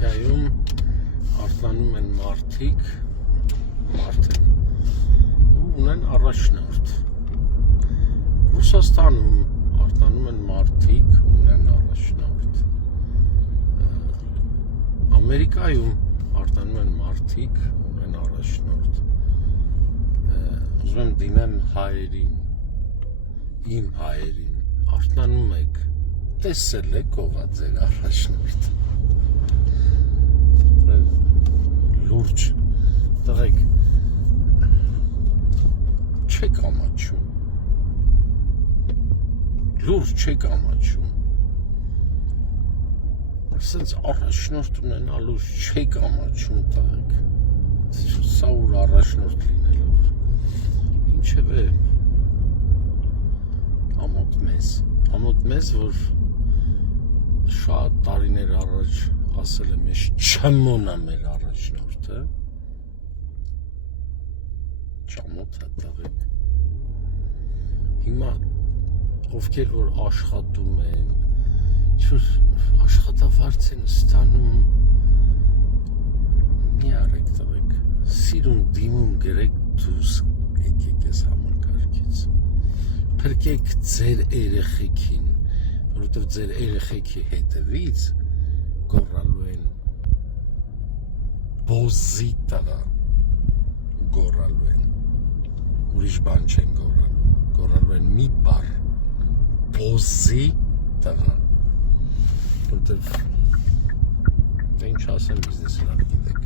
Ամերիկայում արտանում են մարդիկ ու ունեն առաջնորդ։ Ռուսաստանում արտանում են մարդիկ ու ունեն առաջնորդ։ Ամերիկայում արտանում են մարդիկ ու ունեն առաջնորդ։ Ուզում եմ դիմեմ հայերին, իմ հայերին, արտանում եք, տեսել եք ով է ձեր առաջնորդը։ Լուրջ տղեկ չեք ամաչում, լուրջ չեք ամաչում, ասենց առաջնորդ ունենալուց չեք ամաչում տղեկ, սա ուր առաջնորդ լինելով, ինչև է ամոթ մեզ, որ շատ տարիներ առաջ ասել եմ, ես չմոնա մեր առաջնորդը, ճամոթ է տղեկ, հիմա ովքեր որ աշխատում են, աշխատավարձ են ստանում, մի արեք տղեկ, սիրուն դիմում գրեք դուս եկեք ես համակարգից, փրկեք ձեր երեխեքին, որովհետև ձեր երեխեքի հետևից գոռալու են բոզի տղա, գոռալու են, ուրիշ բան չեն գոռալու են մի բառ, բոզի տղա, որովհետև ինչ ասեմ բիզնեսը լավ գիտեք։